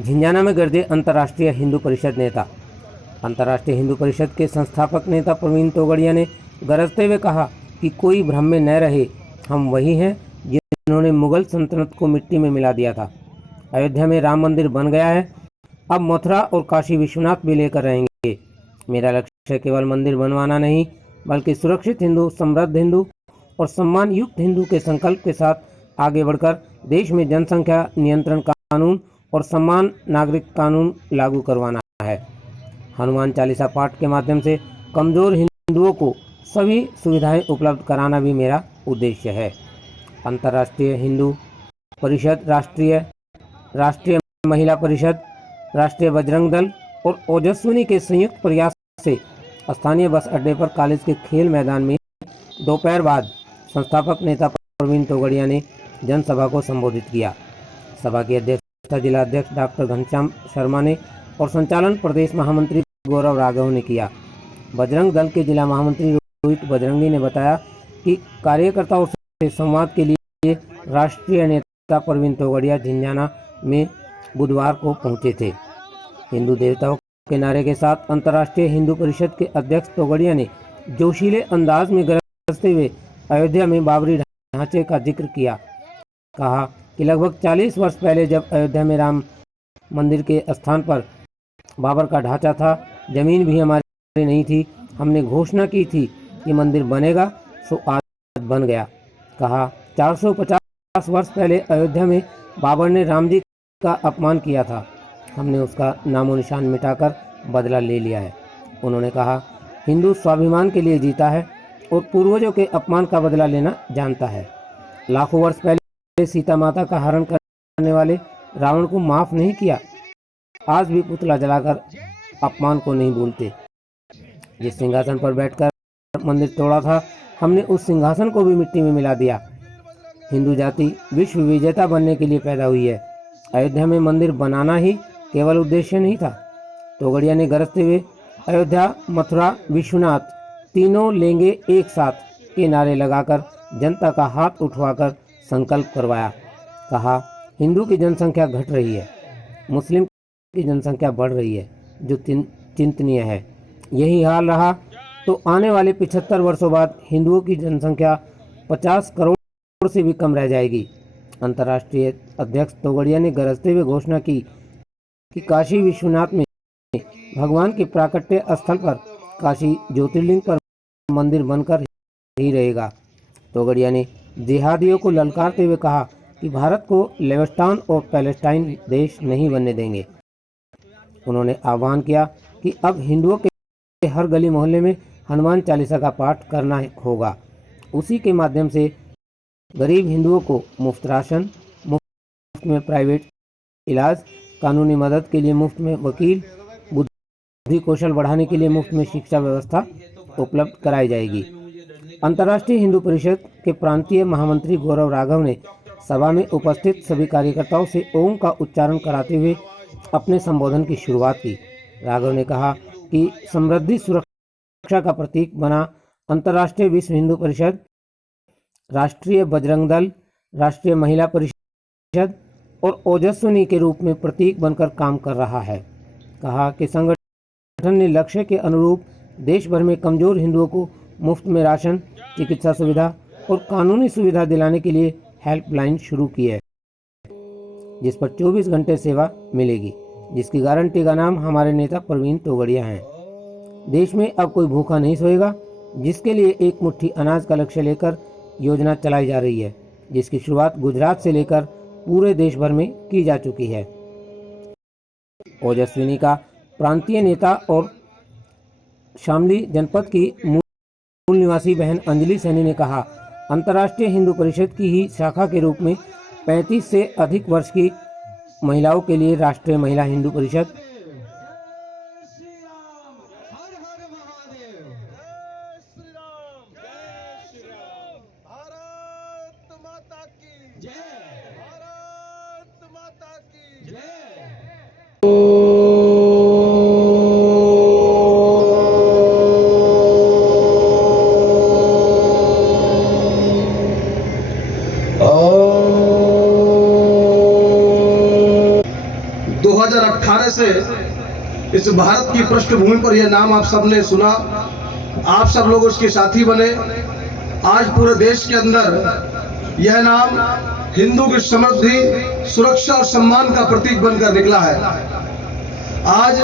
झिंझाना में गरजे अंतर्राष्ट्रीय हिंदू परिषद नेता। अंतर्राष्ट्रीय हिंदू परिषद के संस्थापक नेता प्रवीण तोगड़िया ने गरजते हुए कहा कि कोई भ्रम में न रहे, हम वही हैं जिन्होंने मुगल सल्तनत को मिट्टी में मिला दिया था। अयोध्या में राम मंदिर बन गया है, अब मथुरा और काशी विश्वनाथ भी लेकर रहेंगे। मेरा लक्ष्य केवल मंदिर बनवाना नहीं, बल्कि सुरक्षित हिंदू, समृद्ध हिंदू और सम्मान युक्त हिंदू के संकल्प के साथ आगे बढ़कर देश में जनसंख्या नियंत्रण कानून और समान नागरिक कानून लागू करवाना है। हनुमान चालीसा पाठ के माध्यम से कमजोर हिंदुओं को सभी सुविधाएं उपलब्ध कराना भी मेरा उद्देश्य है। अंतर्राष्ट्रीय हिंदू परिषद, राष्ट्रीय महिला परिषद, राष्ट्रीय बजरंग दल और ओजस्विनी के संयुक्त प्रयास से स्थानीय बस अड्डे पर कॉलेज के खेल मैदान में दोपहर बाद संस्थापक नेता प्रवीण तोगड़िया ने जनसभा को संबोधित किया। सभा की अध्यक्षता जिला अध्यक्ष डॉक्टर घनश्याम शर्मा ने और संचालन प्रदेश महामंत्री गौरव राघव ने किया। बजरंग दल के जिला महामंत्री रोहित बजरंगी ने बताया कि कार्यकर्ताओं से संवाद के लिए राष्ट्रीय नेता प्रवीण तोगड़िया झिंझाना में बुधवार को पहुंचे थे। हिंदू देवताओं के नारे के साथ अंतर्राष्ट्रीय हिंदू परिषद के अध्यक्ष तोगड़िया ने जोशीले अंदाज में गरजते हुए अयोध्या में बाबरी ढांचे का जिक्र किया। कहा कि लगभग 40 वर्ष पहले जब अयोध्या में राम मंदिर के स्थान पर बाबर का ढांचा था, जमीन भी हमारी नहीं थी, हमने घोषणा की थी कि मंदिर बनेगा, सो आज बन गया। कहा 450 वर्ष पहले अयोध्या में बाबर ने राम जी का अपमान किया था, हमने उसका नामो निशान मिटाकर बदला ले लिया है। उन्होंने कहा हिंदू स्वाभिमान के लिए जीता है और पूर्वजों के अपमान का बदला लेना जानता है। लाखों वर्ष पहले सीता माता का हरण करने वाले रावण को माफ नहीं किया, आज भी पुतला जलाकर अपमान को नहीं भूलते। जिस सिंहासन पर बैठकर मंदिर तोड़ा था, हमने उस सिंहासन को भी मिट्टी में मिला दिया। हिंदू जाति विश्व विजेता बनने के लिए पैदा हुई है। अयोध्या में मंदिर बनाना ही केवल उद्देश्य नहीं था। तोगड़िया ने गरजते हुए अयोध्या, मथुरा, विश्वनाथ तीनों लेंगे एक साथ के नारे लगाकर जनता का हाथ उठवाकर संकल्प करवाया। कहा हिंदू की जनसंख्या घट रही है, मुस्लिम की जनसंख्या बढ़ रही है, जो चिंतनीय है। यही हाल रहा तो आने वाले 75 वर्षों बाद हिंदुओं की जनसंख्या 50 करोड़ से भी कम रह जाएगी। अंतर्राष्ट्रीय अध्यक्ष तोगड़िया ने गरजते हुए घोषणा की कि काशी विश्वनाथ में भगवान के प्राकट्य स्थल पर काशी ज्योतिर्लिंग पर मंदिर बनकर ही रहेगा। तोगड़िया ने जिहादियों को ललकारते हुए कहा कि भारत को लेविस्तान और पैलेस्टाइन देश नहीं बनने देंगे। उन्होंने आह्वान किया कि अब हिंदुओं के हर गली मोहल्ले में हनुमान चालीसा का पाठ करना होगा। उसी के माध्यम से गरीब हिंदुओं को मुफ्त राशन, मुफ्त में प्राइवेट इलाज, कानूनी मदद के लिए मुफ्त में वकील, बुद्धि कौशल बढ़ाने के लिए मुफ्त में शिक्षा व्यवस्था उपलब्ध कराई जाएगी। अंतर्राष्ट्रीय हिंदू परिषद के प्रांतीय महामंत्री गौरव राघव ने सभा में उपस्थित सभी कार्यकर्ताओं से ओम का उच्चारण कराते हुए अपने संबोधन की शुरुआत की। राघव ने कहा कि समृद्धि सुरक्षा का प्रतीक बना अंतर्राष्ट्रीय विश्व हिंदू परिषद, राष्ट्रीय बजरंग दल, राष्ट्रीय महिला परिषद और ओजस्विनी के रूप में प्रतीक बनकर काम कर रहा है। कहा कि संगठन ने लक्ष्य के अनुरूप देश भर में कमजोर हिंदुओं को मुफ्त में राशन, चिकित्सा सुविधा और कानूनी सुविधा दिलाने के लिए हेल्पलाइन शुरू की है, जिस पर 24 घंटे सेवा मिलेगी, जिसकी गारंटी का नाम हमारे नेता प्रवीण तोगड़िया हैं। देश में अब कोई भूखा नहीं सोएगा, जिसके लिए एक मुट्ठी अनाज का लक्ष्य लेकर योजना चलाई जा रही है, जिसकी शुरुआत गुजरात से लेकर पूरे देश भर में की जा चुकी है। ओजस्विनी का प्रांतीय नेता और शामली जनपद की मूल निवासी बहन अंजलि सैनी ने कहा, अंतर्राष्ट्रीय हिंदू परिषद की ही शाखा के रूप में 35 से अधिक वर्ष की महिलाओं के लिए राष्ट्रीय महिला हिंदू परिषद, 2018 से इस भारत की पृष्ठभूमि पर यह नाम आप सबने सुना, आप सब लोग उसके साथी बने। आज पूरे देश के अंदर यह नाम हिंदू की समृद्धि, सुरक्षा और सम्मान का प्रतीक बनकर निकला है। आज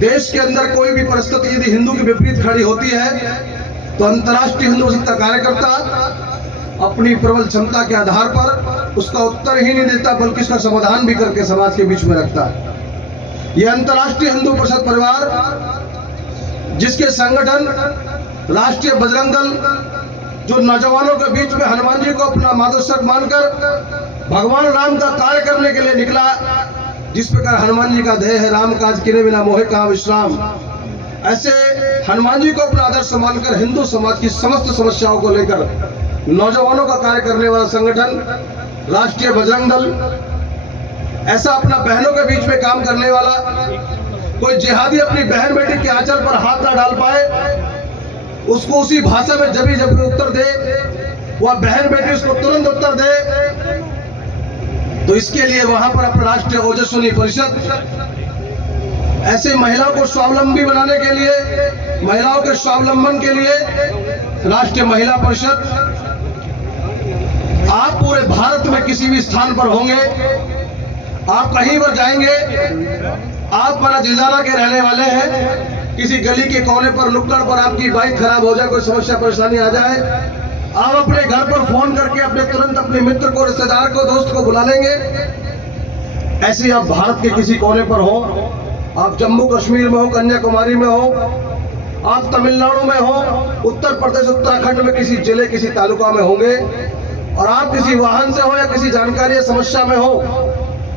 देश के अंदर कोई भी परिस्थिति यदि हिंदू के विपरीत खड़ी होती है तो अंतर्राष्ट्रीय हिंदू परिषद का कार्यकर्ता अपनी प्रबल क्षमता के आधार पर उसका उत्तर ही नहीं देता, बल्कि उसका समाधान भी करके समाज के बीच में रखता है। यह अंतर्राष्ट्रीय हिंदू परिषद परिवार, जिसके संगठन राष्ट्रीय बजरंग दल, जो नौजवानों के बीच में हनुमान जी को अपना मार्गदर्शक मानकर भगवान राम का कार्य करने के लिए निकला, जिस प्रकार हनुमान जी का ध्येय है राम काज किने बिना मोहे कहाँ विश्राम, ऐसे हनुमान जी को अपना आदर्श मानकर हिंदू समाज की समस्त समस्याओं को लेकर नौजवानों का कार्य करने वाला संगठन राष्ट्रीय बजरंग दल, ऐसा अपना बहनों के बीच में काम करने वाला, कोई जिहादी अपनी बहन बेटी के आंचल पर हाथ ना डाल पाए, उसको उसी भाषा में जब भी उत्तर दे, वह बहन बेटी उसको तुरंत उत्तर दे, तो इसके लिए वहां पर अपना राष्ट्रीय ओजस्विनी परिषद ऐसे महिलाओं को स्वावलंबी बनाने के लिए, महिलाओं के स्वावलंबन के लिए राष्ट्रीय महिला परिषद, आप पूरे भारत में किसी भी स्थान पर होंगे, आप कहीं पर जाएंगे, आप माना जिलाना के रहने वाले हैं, किसी गली के कोने पर नुक्कड़ पर आपकी बाइक खराब हो जाए, कोई समस्या परेशानी आ जाए, आप अपने घर पर फोन करके अपने तुरंत अपने मित्र को, रिश्तेदार को, दोस्त को बुला लेंगे। ऐसे आप भारत के किसी कोने पर हो, आप जम्मू कश्मीर में हो, कन्याकुमारी में हो, आप तमिलनाडु में हो, उत्तर प्रदेश उत्तराखंड में किसी जिले किसी तालुका में होंगे, और आप किसी वाहन से हो या किसी जानकारी या समस्या में हो,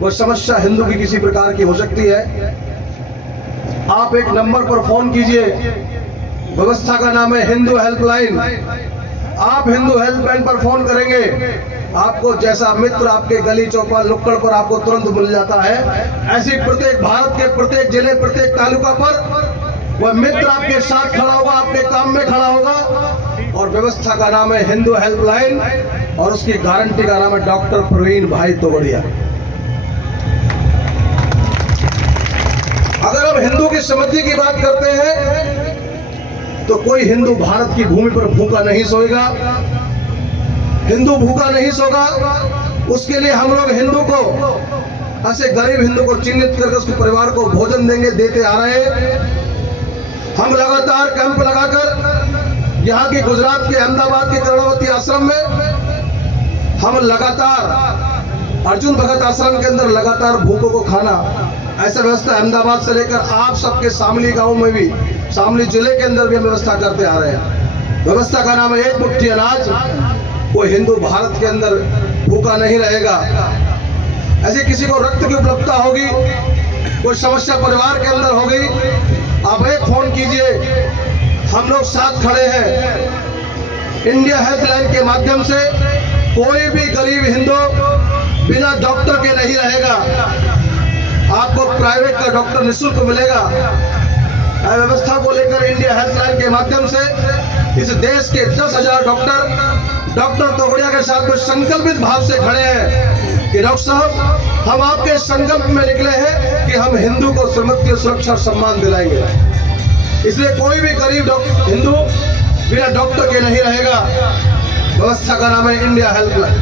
वो समस्या हिंदू की किसी प्रकार की हो सकती है, आप एक नंबर पर फोन कीजिए, व्यवस्था का नाम है हिंदू हेल्पलाइन। आप हिंदू हेल्पलाइन पर फोन करेंगे, आपको जैसा मित्र आपके गली चौपाल नुक्कड़ पर आपको तुरंत मिल जाता है, ऐसी प्रत्येक भारत के प्रत्येक जिले, प्रत्येक तालुका पर वह मित्र आपके साथ खड़ा होगा, आपके काम में खड़ा होगा, और व्यवस्था का नाम है हिंदू हेल्पलाइन, और उसकी गारंटी का नाम है डॉक्टर प्रवीण भाई तोगड़िया। अगर हम हिंदू की समृद्धि की बात करते हैं तो कोई हिंदू भारत की भूमि पर भूखा नहीं सोएगा, हिंदू भूखा नहीं सोगा। उसके लिए हम लोग हिंदू को, ऐसे गरीब हिंदू को चिन्हित करके उसके परिवार को भोजन देंगे, देते आ रहे हैं। हम लगातार कैंप लगाकर यहाँ की गुजरात के अहमदाबाद के कर्णावती आश्रम में हम लगातार, अर्जुन भगत आश्रम के अंदर लगातार भूखों को खाना, ऐसा व्यवस्था अहमदाबाद से लेकर आप सबके शामली गांव में भी, शामली जिले के अंदर भी हम व्यवस्था करते आ रहे हैं। व्यवस्था का नाम है एक मुट्ठी अनाज। कोई हिंदू भारत के अंदर भूखा नहीं रहेगा। ऐसे किसी को रक्त की उपलब्धता होगी, कोई समस्या परिवार के अंदर होगी, आप एक फोन कीजिए, हम लोग साथ खड़े हैं। इंडिया हेल्पलाइन के माध्यम से कोई भी गरीब हिंदू बिना डॉक्टर के नहीं रहेगा, आपको प्राइवेट का डॉक्टर निःशुल्क मिलेगा। व्यवस्था को लेकर इंडिया हेल्पलाइन के माध्यम से इस देश के 10,000 डॉक्टर तोगड़िया के साथ में संकल्पित भाव से खड़े हैं कि डॉक्टर साहब, हम आपके संकल्प में निकले हैं कि हम हिंदू को समृद्धि, सुरक्षा और सम्मान दिलाएंगे। इसलिए कोई भी गरीब हिंदू बिना डॉक्टर के नहीं रहेगा। व्यवस्था का नाम है इंडिया हेल्पलाइन।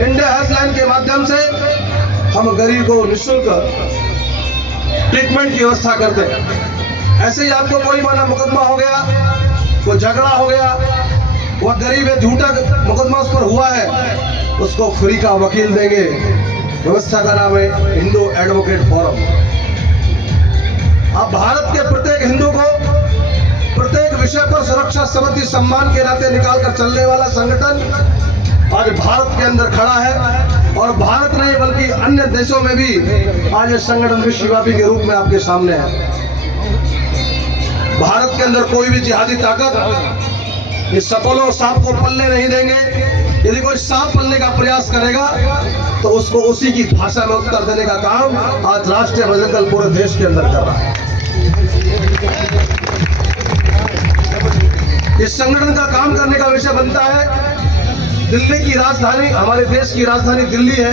इंडिया हेल्पलाइन के माध्यम से हम गरीब को निःशुल्क ट्रीटमेंट की व्यवस्था करते हैं। ऐसे ही आपको कोई माना मुकदमा हो गया, कोई झगड़ा हो गया, वह गरीब है, झूठा मुकदमा उस पर हुआ है, उसको फ्री का वकील देंगे। व्यवस्था का नाम है हिंदू एडवोकेट फोरम। अब भारत के प्रत्येक हिंदू को प्रत्येक विषय पर सुरक्षा, समृद्धि, सम्मान के नाते निकाल कर चलने वाला संगठन आज भारत के अंदर खड़ा है, और भारत नहीं बल्कि अन्य देशों में भी आज ये संगठन विश्वव्यापी के रूप में आपके सामने है। भारत के अंदर कोई भी जिहादी ताकत इस सपोलो सांप को पलने नहीं देंगे। यदि कोई सांप पलने का प्रयास करेगा तो उसको उसी की भाषा में उत्तर देने का काम आज राष्ट्रीय बजरंग दल पूरे देश के अंदर कर रहा है। इस संगठन का काम करने का विषय बनता है, दिल्ली की राजधानी, हमारे देश की राजधानी दिल्ली है,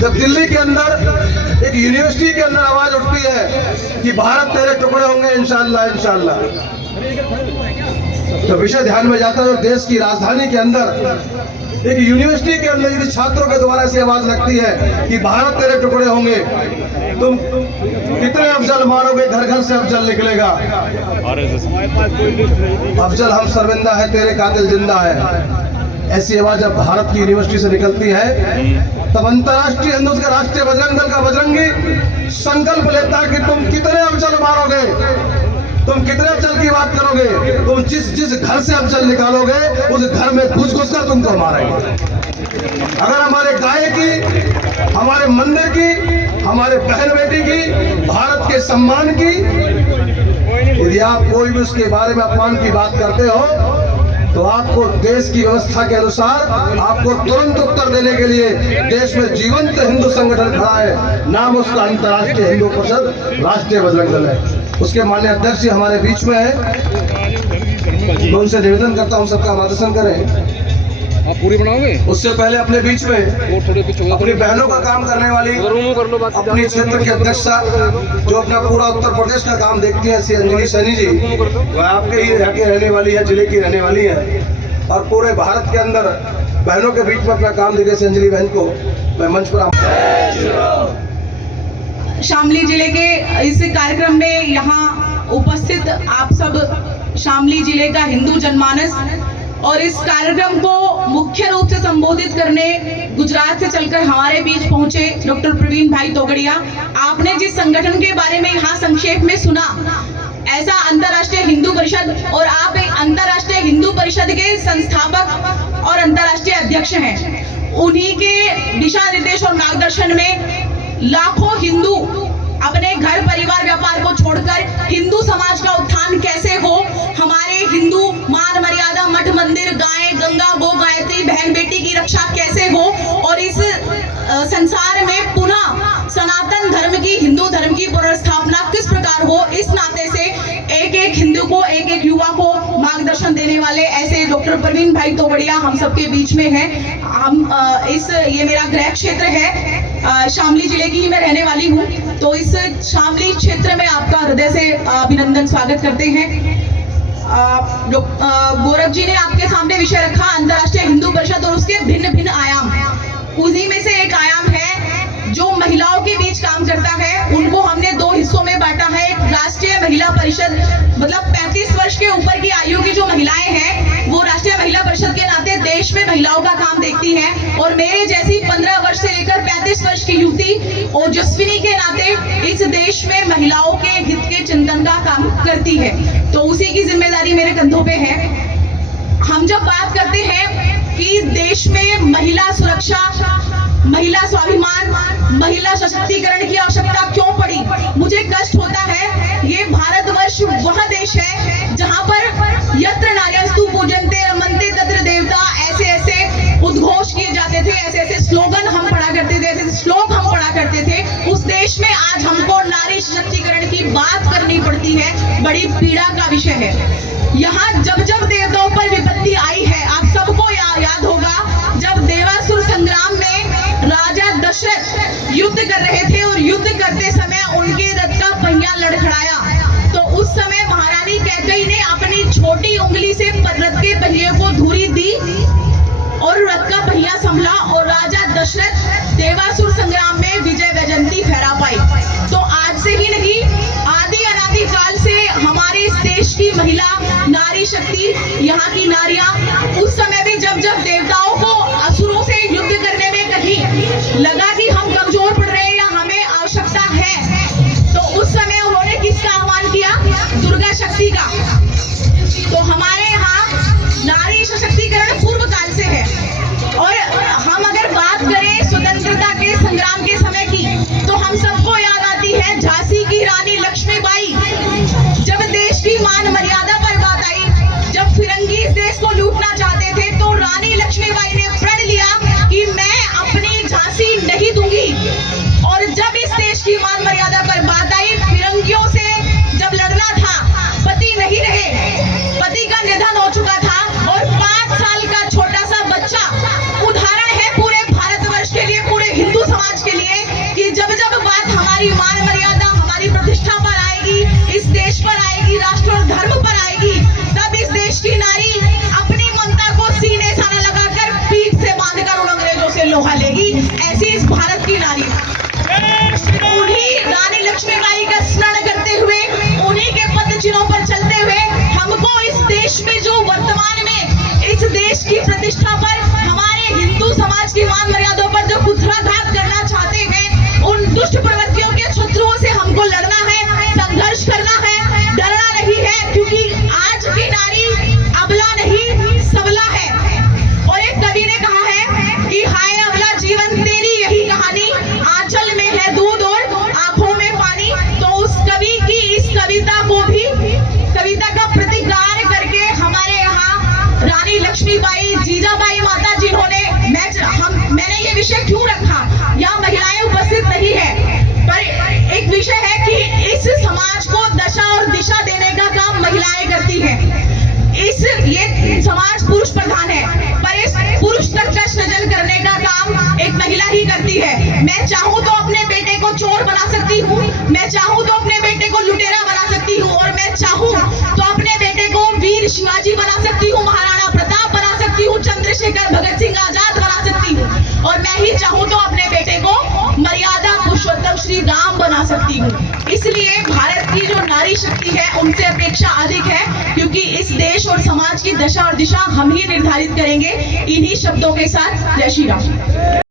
जब दिल्ली के अंदर एक यूनिवर्सिटी के अंदर आवाज उठती है कि भारत तेरे टुकड़े होंगे इंशाअल्लाह इंशाअल्लाह, तो विषय ध्यान में जाता है। देश की राजधानी के अंदर एक यूनिवर्सिटी के अंदर यदि छात्रों के द्वारा ऐसी आवाज लगती है कि भारत तेरे टुकड़े होंगे, तुम कितने अफजल मारोगे, घर घर से अफजल निकलेगा। अफजल हम शर्मिंदा है, तेरे कातिल जिंदा है। ऐसी आवाज जब भारत की यूनिवर्सिटी से निकलती है तब अंतर्राष्ट्रीय हिंदू का राष्ट्रीय बजरंग दल का बजरंगी संकल्प लेता है कि तुम कितने अफजल मारोगे, तुम कितने अफजल की बात करोगे, तुम जिस घर से अफजल निकालोगे उस घर में घुस घुस कर तुमको मारेंगे। अगर हमारे गाय की, हमारे मंदिर की, हमारे बहन बेटी की, भारत के सम्मान की, यदि आप कोई भी उसके बारे में अपमान की बात करते हो तो आपको देश की व्यवस्था के अनुसार आपको तुरंत उत्तर देने के लिए देश में जीवंत हिंदू संगठन खड़ा है। नाम उसका अंतर्राष्ट्रीय हिंदू परिषद राष्ट्रीय बजरंग दल है। उसके माननीय अध्यक्ष जी हमारे बीच में है, मैं उनसे निवेदन करता हूं सबका मार्गदर्शन करें। आप पूरी बनाओगे? उससे पहले अपने बीच में अपनी बहनों का काम करने वाली अपनी क्षेत्र की अध्यक्षा जो अपना पूरा उत्तर प्रदेश का काम देखती है, श्री अंजलि सैनी जी, वह आपके ही यहाँ की रहने वाली है, जिले की रहने वाली है और पूरे भारत के अंदर बहनों के बीच में अपना काम देखे से अंजलि बहन को मैं मंच पर शामली जिले के इस कार्यक्रम में यहाँ उपस्थित आप सब शामली जिले का हिंदू जनमानस और इस कार्यक्रम को मुख्य रूप से संबोधित करने गुजरात से चलकर हमारे बीच पहुंचे डॉक्टर प्रवीण भाई तोगड़िया। आपने जिस संगठन के बारे में यहाँ संक्षेप में सुना, ऐसा अंतर्राष्ट्रीय हिंदू परिषद, और आप एक अंतर्राष्ट्रीय हिंदू परिषद के संस्थापक और अंतर्राष्ट्रीय अध्यक्ष हैं। उन्हीं के दिशा निर्देश और मार्गदर्शन में लाखों हिंदू अपने घर परिवार व्यापार को छोड़कर हिंदू समाज का उत्थान कैसे हो, हमारे हिंदू मान मर्यादा मठ मंदिर गाय गंगा गो गायत्री बहन बेटी की रक्षा कैसे हो और इस संसार में पुनः सनातन धर्म की हिंदू धर्म की पुनर्स्थापना किस प्रकार हो, इस नाते से एक एक हिंदू को एक एक युवा को मार्गदर्शन देने वाले ऐसे डॉक्टर प्रवीण भाई तोगड़िया हम सबके बीच में हैं। हम ये मेरा गृह क्षेत्र है, शामली जिले की ही मैं रहने वाली हूँ, तो इस शामली क्षेत्र में आपका हृदय से अभिनंदन स्वागत करते हैं। गौरव जी ने आपके सामने विषय रखा अंतर्राष्ट्रीय हिंदू परिषद और उसके भिन्न भिन्न आयाम। उसी में से एक आयाम है जो महिलाओं के बीच काम करता है, उनको हमने दो हिस्सों में बांटा है। एक राष्ट्रीय महिला परिषद, मतलब 35 वर्ष के ऊपर की आयु की जो महिलाएं हैं वो राष्ट्रीय महिला परिषद के नाते देश में महिलाओं का काम देखती हैं, और मेरे जैसी 15 वर्ष से लेकर 35 वर्ष की युवती ओजस्विनी के नाते इस देश में महिलाओं के हित के चिंतन का काम करती है। तो उसी की जिम्मेदारी मेरे कंधों पे है। हम जब बात करते हैं कि देश में महिला सुरक्षा, महिला स्वाभिमान, महिला सशक्तिकरण की आवश्यकता क्यों पड़ी, मुझे कष्ट होता है। ये भारतवर्ष वह देश है जहां पर यत्र नार्यस्तु पूजन्ते रमन्ते तत्र देवता, ऐसे ऐसे उद्घोष किए जाते थे, ऐसे ऐसे स्लोगन हम पढ़ा करते थे, ऐसे श्लोक हम पढ़ा करते थे। उस देश में आज हमको नारी सशक्तिकरण की बात करनी पड़ती है, बड़ी पीड़ा का विषय है। यहाँ जब जब देवताओं पर विपत्ति आई है, आप सबको याद होगा जब देवासुर संग्राम में राजा दशरथ युद्ध कर रहे थे और युद्ध करते समय उनके रथ का पहिया लड़खड़ाया, तो उस समय महारानी कैकेयी ने अपनी छोटी उंगली से रथ के पहिए को धुरी दी और रथ का पहिया संभला और राजा दशरथ देवासुर संग्राम में विजय वैजयंती फहरा पाई। तो आज से ही नहीं, आदि अनादि काल से हमारे इस देश की महिला नारी शक्ति, यहाँ की नारियां, उस समय भी जब जब देवताओं को असुरों से युद्ध करने में कहीं लगा कि हम कमजोर पड़ रहे हैं या हमें आवश्यकता है, तो उस समय उन्होंने किसका आह्वान किया? दुर्गा शक्ति का। तो हमारे यहाँ नारी सशक्तिकरण पूर्व काल से है। और हम अगर बात करें स्वतंत्रता के संग्राम के समय की, तो हम सबको याद आती है झांसी की रानी लक्ष्मीबाई। जब देश की मान मर्यादा पर बात आई, जब फिरंगी इस देश को लूटना चाहते थे, तो रानी लक्ष्मीबाई ने प्रण लिया कि मैं अपनी झांसी नहीं दूंगी, समाज की मान मर्यादाओं पर जो कुठाराघात करना चाहते हैं, उन दुष्ट प्रवृत्तियों के शत्रुओं से हमको लड़ना है, संघर्ष करना है, डरना नहीं है, क्योंकि आज की नारी अबला नहीं सबला है। और एक कवि ने कहा है कि हाय अबला जीवन तेरी यही कहानी, आंचल में है दूध और आंखों में पानी। तो उस कवि की इस कविता को भी, कविता का प्रतिगान करके हमारे यहाँ रानी लक्ष्मीबाई जीजाबाई माता जिन्होंने मैंने ये विषय क्यों रखा, यहाँ महिलाएं उपस्थित नहीं है, पर एक विषय है कि इस समाज को दशा और दिशा देने का काम महिलाएं करती हैं। ये समाज पुरुष प्रधान है, पर इस पुरुष तक कश नजर करने का काम एक महिला ही करती है। मैं चाहूं तो अपने बेटे को चोर बना सकती हूँ, मैं चाहूं तो अपने बेटे को लुटेरा बना सकती हूँ, और मैं चाहूं तो अपने बेटे को वीर शिवाजी बना सकती हूँ, महाराणा प्रताप बना सकती हूँ, चंद्रशेखर भगत सिंह आजाद बना सकती हूँ, और मैं ही चाहूं तो अपने बेटे को मर्यादा पुरुषोत्तम श्री राम बना सकती हूँ। इसलिए भारत की जो नारी शक्ति है उनसे अपेक्षा अधिक है, क्योंकि इस देश और समाज की दशा और दिशा हम ही निर्धारित करेंगे। इन्हीं शब्दों के साथ जय श्री राम।